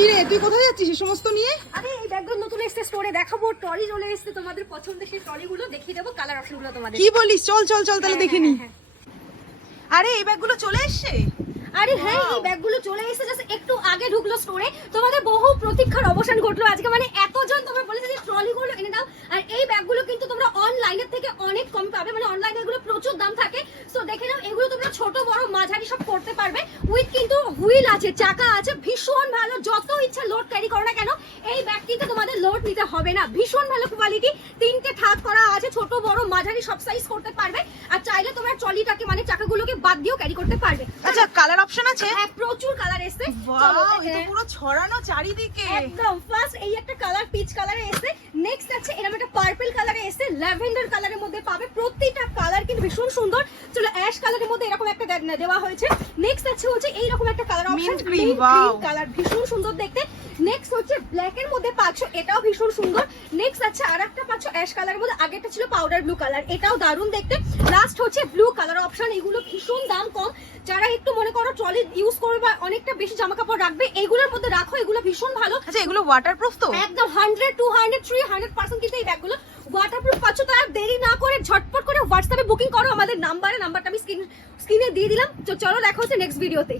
কি রে তুই কোথায় যাচ্ছিস এই সমস্ত নিয়ে? আরে এই ব্যাগগুলো নতুন এসেছে স্টোরে, দেখাবো। ট্রলি চলে এসেছে, তোমাদের পছন্দের সেই ট্রলিগুলো দেখিয়ে দেবো, কালার অপশনগুলো তোমাদের। কি বলিস? চল চল চল তাহলে দেখে নি। হ্যাঁ। আরে এই ব্যাগগুলো চলে এসেছে। আরে হ্যাঁ, এই ব্যাগগুলো চলে এসেছে, জাস্ট একটু আগে ঢুকলো স্টোরে। তোমাদের বহু প্রতীক্ষার অবসান ঘটলো আজকে, মানে এতজন তোমরা বলেছে যে ট্রলিগুলো এনে দাও। আর এই ব্যাগগুলো কিন্তু তোমরা অনলাইনের থেকে অনেক কম পাবে, মানে অনলাইনে এগুলো প্রচুর দাম থাকে। সো দেখে নাও, এগুলো তোমরা ছোট বড় মাঝারি সব করতে পারবে। উইথ কিন্তু হুইল আছে, চাকা আছে, ভীষণ ভালো। যত ইচ্ছা লোড ক্যারি করো না কেন, এই ব্যাগ কিন্তু তোমাদের লোড নিতে হবে না। ভীষণ ভালো কোয়ালিটি, 3টে থাক করা আছে, ছোট বড় মাঝারি সব সাইজ করতে পারবে। আর চাইলে তোমরা ট্রলিটাকে মানে চাকাগুলোকে বাদ দিয়েও ক্যারি করতে পারবে। আচ্ছা কালার অপশন আছে? হ্যাঁ, প্রচুর কালার এসেছে। চলো এটা পুরো ছড়ানো চারিদিকে। একদম ফার্স্ট এই একটা কালার পিচ কালারে এসে, নেক্সট আছে এরকম একটা পার্পল কালারে এসে, ল্যাভেন্ডার কালারের মধ্যে পাবে। প্রত্যেকটা কালার কিন্তু ভীষণ সুন্দর। চলো অ্যাশ কালারের মধ্যে এরকম একটা দেওয়া হয়েছে। নেক্সট আছে হচ্ছে এইরকম একটা কালার অপশন, গ্রিন কালার, ভীষণ সুন্দর দেখতে। নেক্সট হচ্ছে ব্ল্যাক এর মধ্যে পাচ্ছ, এটাও ভীষণ সুন্দর। নেক্সট আছে আরেকটা পাচ্ছ অ্যাশ কালারের মধ্যে, আগেরটা ছিল পাউডার ব্লু কালার, এটাও দারুণ দেখতে। লাস্ট হচ্ছে ব্লু কালার অপশন। এগুলো ভীষণ দাম কম, যারা একটু মনে করো ট্রলি ইউজ করবে বা অনেকটা বেশি জামা কাপড় রাখবে, এগুলোর মধ্যে রাখো, এগুলো ভীষণ ভালো। আচ্ছা এগুলো ওয়াটারপ্রুফ তো? একদম 100, 200, 300% কিন্তু এই ব্যাগগুলো ওয়াটারপ্রুফ পাচ্ছ। তো আর দেরি না করে ঝটপট করে হোয়াটসঅ্যাপে বুকিং করো আমাদের নাম্বারে, নাম্বারটা আমি স্ক্রিনে দিয়ে দিলাম। তো চলো দেখা হচ্ছে নেক্সট ভিডিওতে।